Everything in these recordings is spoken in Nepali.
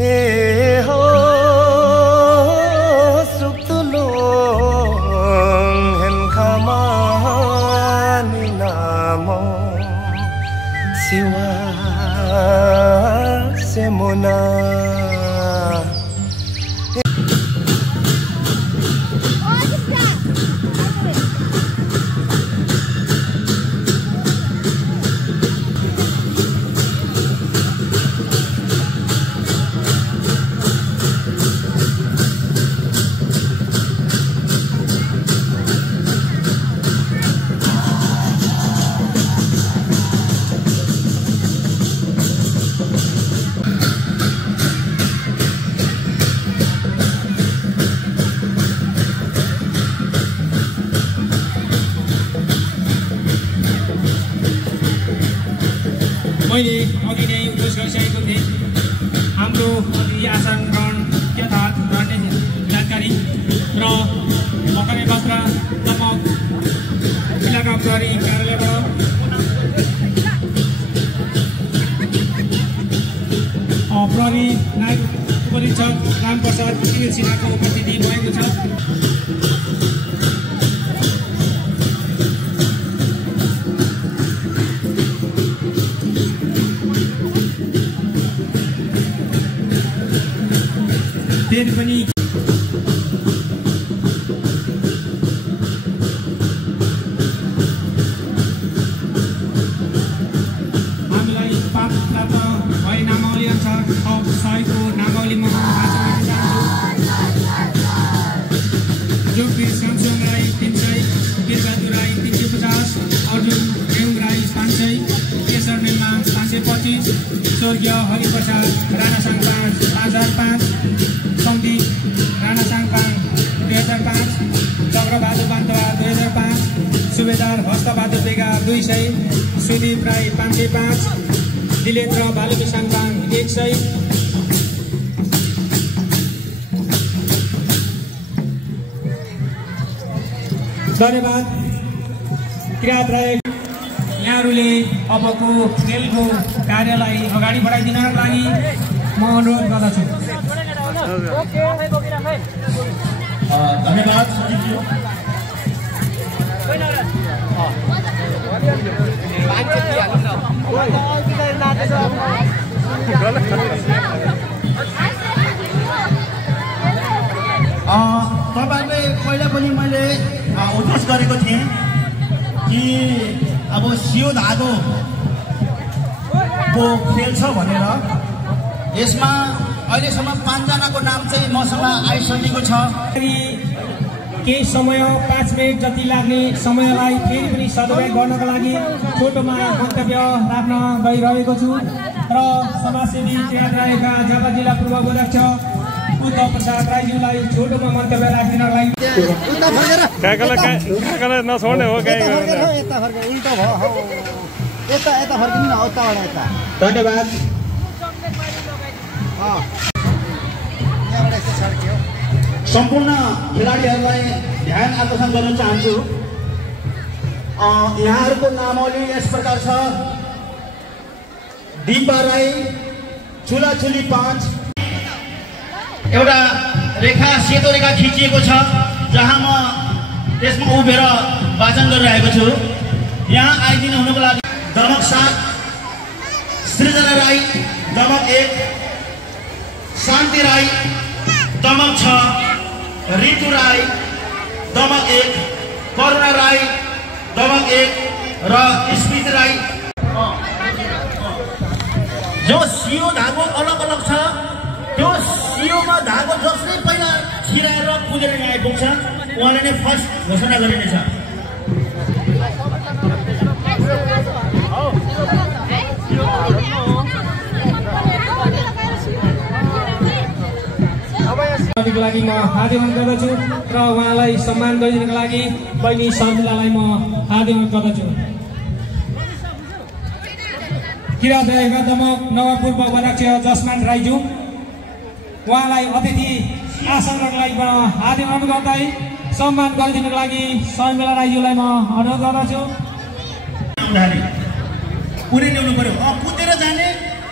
ए हो सुक्तुलो हेनखामा निनामो सिवा सेमुना मैले अघि नै उद्घोष गरिसकेको थिएँ हाम्रो अघि आसन ग्रहण के थाहा गर्ने जानकारी र मकने पत्र दमक इलाका प्रहरी कार्यालयबाट प्रहरी नायक उपरीक्षक रामप्रसाद सिन्हाको उपस्थिति भएको छ। फेरि पनि हामीलाई प्राप्त भए नामावली अनुसार थप सहयोगको नामावलीमा जोगवीर श्यामसुङ राई 300, वीरबहादुर राई 350, अर्जुन रेउङ राई 500, केशर नेमा 525, स्वर्गीय हरिप्रसाद राणा साङपाङ 5005, सन्दीप राणा साङपाङ 2005, चक्रबहादुर बान्तवा 2005, सुबेदार हस्तबहादुर बेगा 200, सुदीप राई 505, दिलेन्द्र बालुकी साङपाङ 100, धन्यवाद। किरात राई यहाँहरूले अबको खेलको कार्यलाई अगाडि बढाइदिनका लागि म अनुरोध गर्दछु। धन्यवाद। तपाईँहरूले पहिला पनि मैले उद्घोष गरेको थिएँ कि अब सियो धागोको खेल छ भनेर। यसमा अहिलेसम्म 5 जनाको नाम चाहिँ मसँग आइसकेको छ। केही समय 5 मिनट जति लाग्ने समयलाई फेरि पनि सदुपयोग गर्नको लागि छोटोमा मन्तव्य राख्न गइरहेको छु र समाजसेवी किरात राईका झापा जिल्ला पूर्व अध्यक्ष उद्धव प्रसाद राईज्यूलाई छोटोमा मन्तव्य राखिदिनको लागि काकालाई नछोड्ने हो धन्यवाद। सम्पूर्ण खेलाडीहरूलाई ध्यान आकर्षण गर्न चाहन्छु। यहाँहरूको नामावली यस प्रकार छ। दिपा राई चुलाचुली 5, एउटा रेखा सेतो रेखा खिचिएको छ जहाँ म त्यसमा उभिएर वाचन गरिरहेको छु। यहाँ आइदिनु हुनुको लागि दमक 7 सृजना राई, दमक 1 शान्ति राई, दमक 6 रितु राई, दमक 1 करुणा राई, दमक 1 र स्मृति राई। जो सियो धागो अलग अलग छ, त्यो सियोमा धागो जसले पहिला छिराएर पुगेर यहाँ आइपुग्छ उहाँले नै फर्स्ट घोषणा गरिनेछ। लागि म हार्दिक गर्दछु र उहाँलाई सम्मान गरिदिनको लागि बहिनी शर्मिलालाई म हार्दिक गर्दछु। किरात राईका दमक नवपूर्व अध्यक्ष जसमान राईज्यू उहाँलाई अतिथि आसन गर्नलाई म हार्दिक अनुरोध गर्दै सम्मान गरिदिनको लागि शर्मिला राईज्यूलाई म अनुरोध गर्दछु। पुरै ल्याउनु पर्यो। कुदेर जाने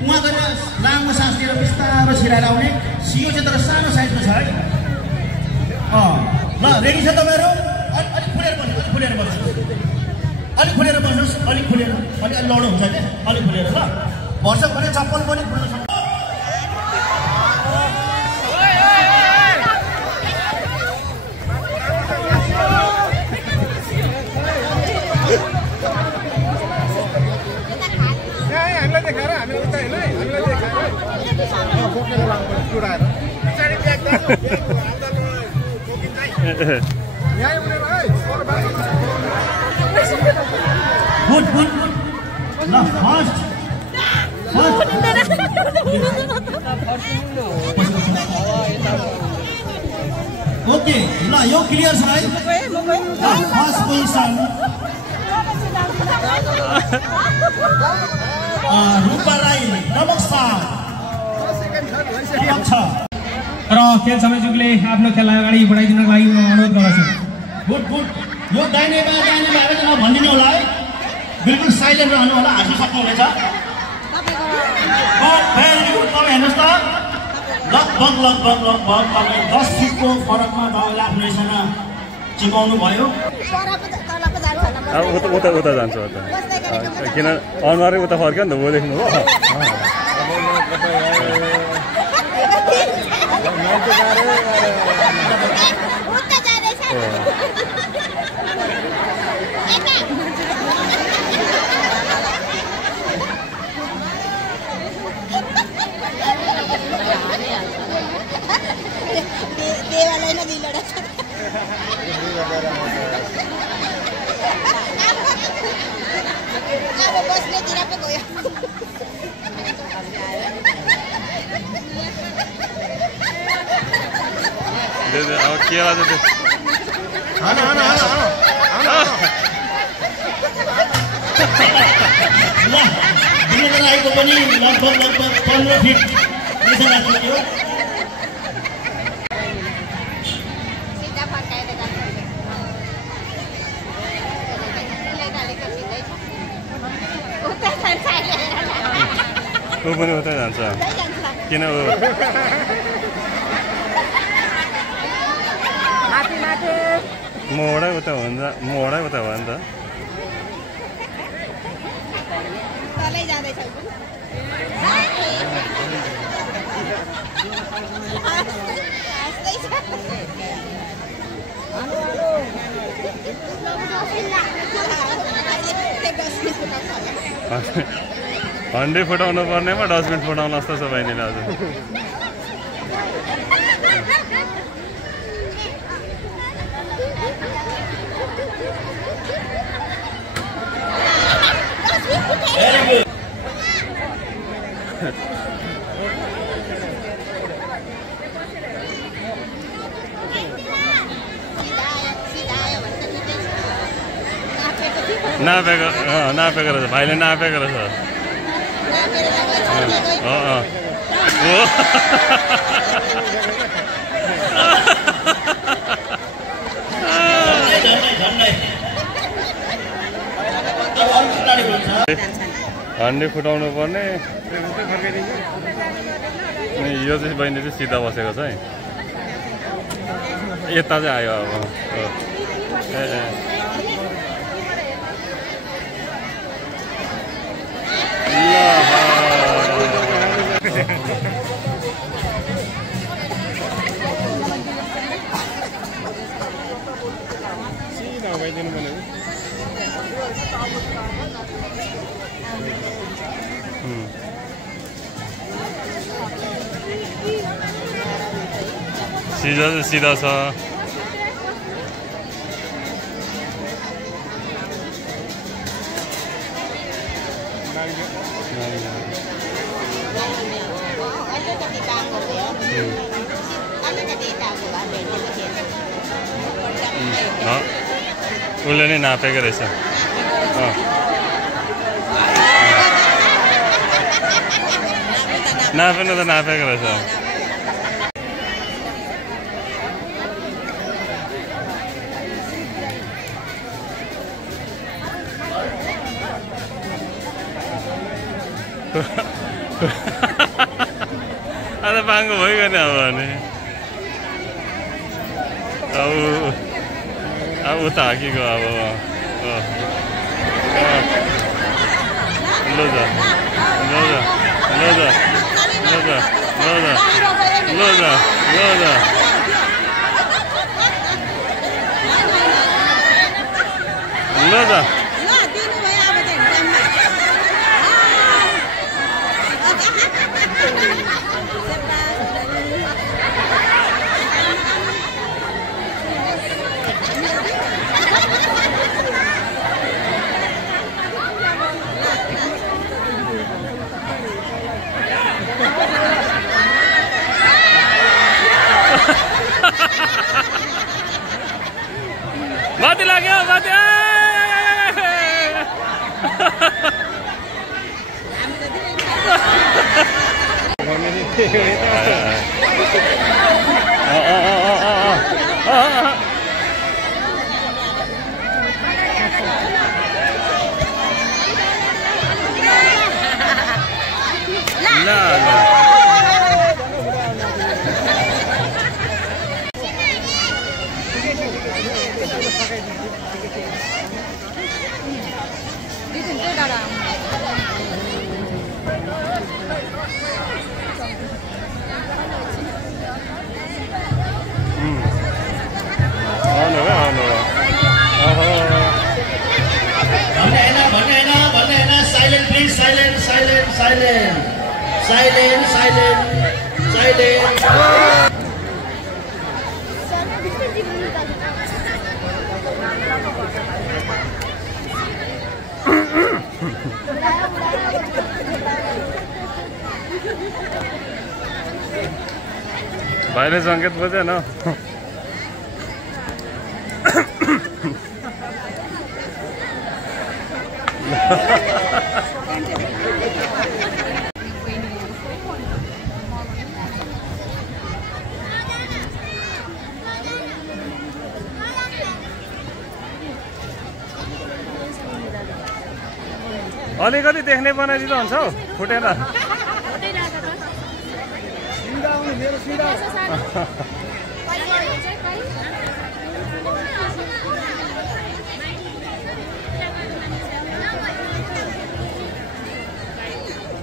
उहाँ गरेर लामो सास लिएर बिस्तारो छिराएर आउने सियो चाहिँ तर सानो साइजको छ है ल रेडी छ तपाईँहरू अलिक खुलेर बस्नुहोस् अलिक खुलेर बस्नुहोस् अलिक खुलेर अलिक लडो हुन्छ क्या अलिक खुलेर ल भर्छ भने चप्पल पनि खुल्न सक्छ Good. Now fast. Okay. Now you clear side. Fast position. Rupa Rai, Namaskar. र खेल संयोजकले आफ्नो खेललाई अगाडि बढाइदिनको लागि म अनुरोध गर्दछु गुड यो दाहिने भएर चाहिँ भनिदिनु होला है बिल्कुल साइलेन्ट रहनु होला हाँस्नु सक्नुहुनेछ भेरी गुड तपाईँ हेर्नुहोस् त लगभग तपाईँ 10 फिटको फरकमा तपाईँले आफ्नो यसमा चिपाउनु भयो उता जान्छ किन अनुहारै उता फर्क्यो नि त वो देख्नु हो अब के लाग्छ त्यो आएको पनि लगभग 15 फिट त्यसैमा पुग्यो ऊ पनि उतै जान्छ किन ऊ मोडै उता हुन्छ मोडै उता भयो नि त हन्डी फुटाउनु पर्नेमा डस्टबिन फुटाउनु जस्तो छ बहिनीले आज नापेको रहेछ भाइले नापेको रहेछ हन्डी फुटाउनु पर्ने यो चाहिँ बहिनी चाहिँ सिधा बसेको छ है यता चाहिँ आयो अब सीधा छ उसले नै नापेको रहेछ नापेन त नापेको रहेछ आज पाङ्गो भइगयो नि अब भने अब उता हाकिको अब ल जा माथि लाग्यो माथि भाइले सङ्केत बुझेन अलिकति देख्ने बनाइदिँदा हुन्छ हौ फुटेन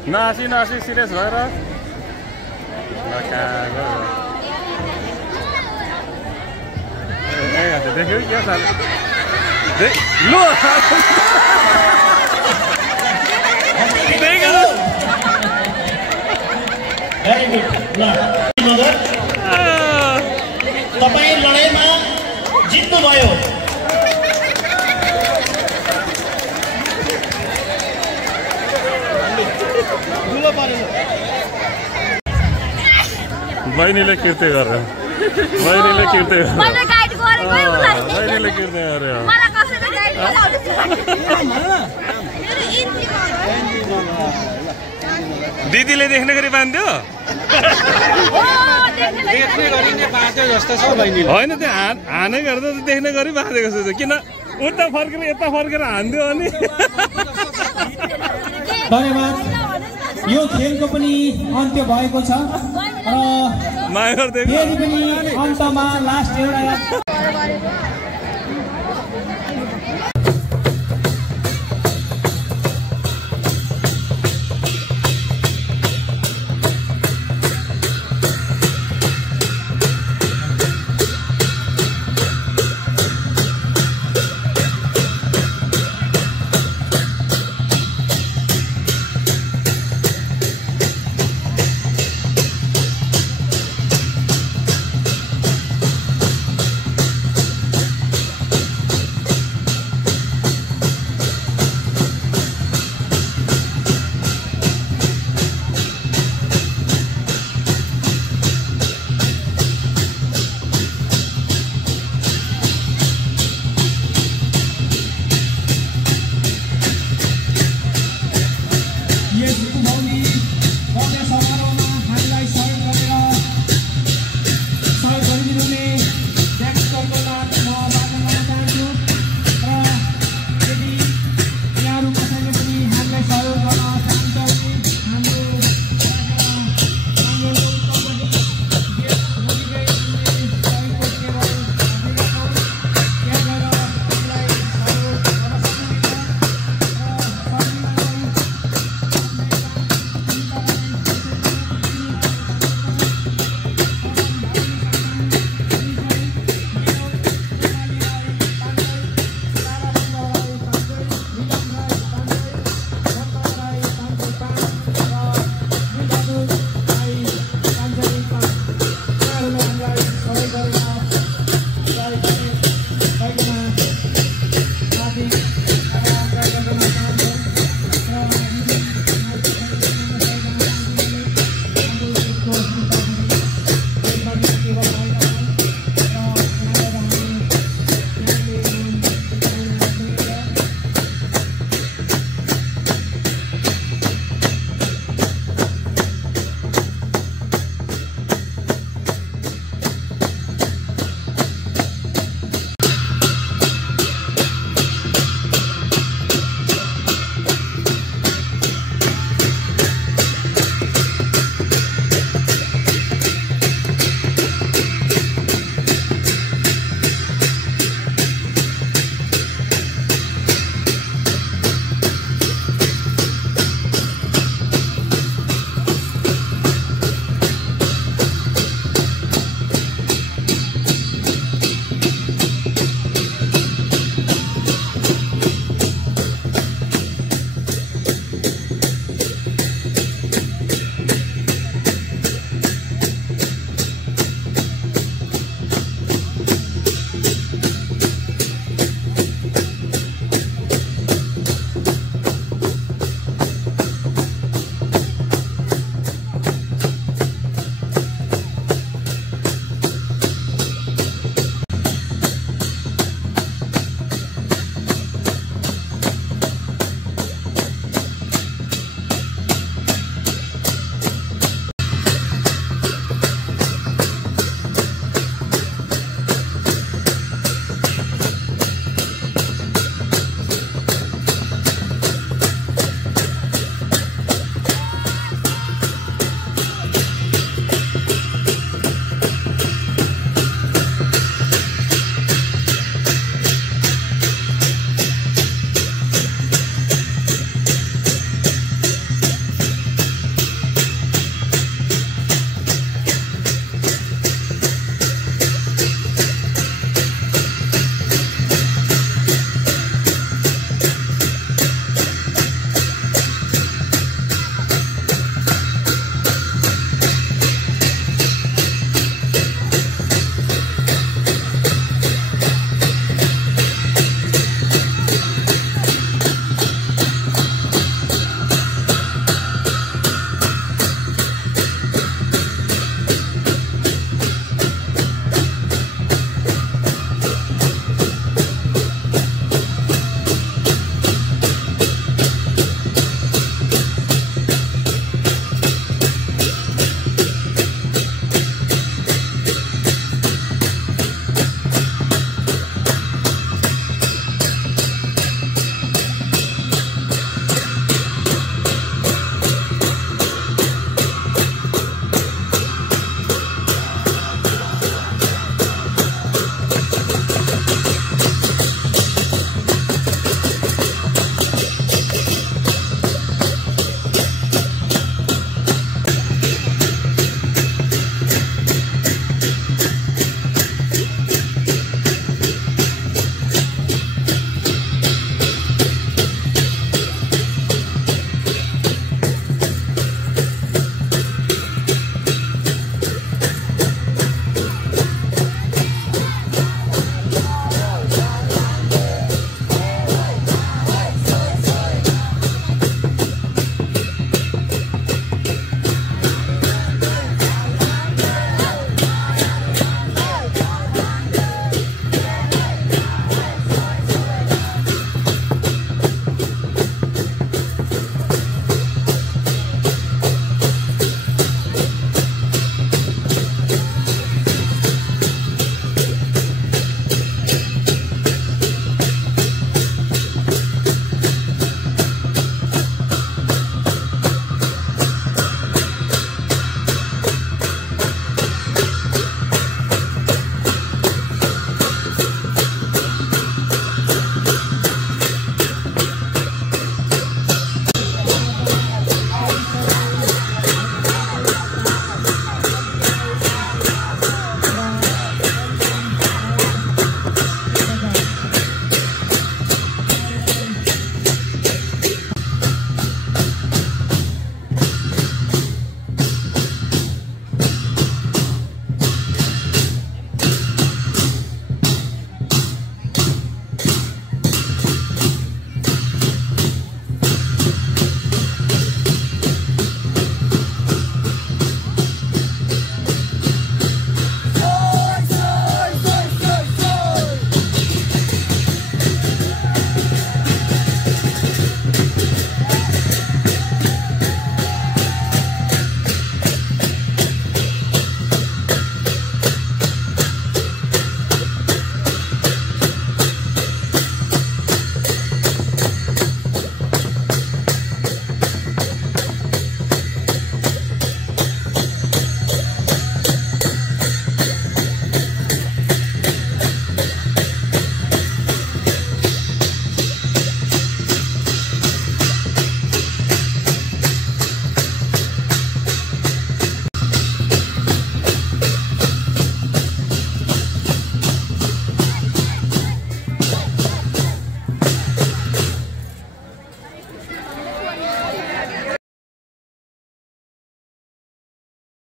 नासी सिरियस भएर देख्यो क्या साह्रो तपाईँ लडाइँमा जित्नुभयो बहिनीले किर्ते गरेर बहिनीले किर्ते गरे दिदीले देख्ने गरी बाँध्यो होइन त्यो हाने गर्दा त देख्ने गरी बाँधेको छु किन उता फर्केर यता फर्केर हान्दियो अनि धन्यवाद यो खेलको पनि अन्त्य भएको छ र माया गर्दै फेरि पनि अन्तमा लास्ट एउटा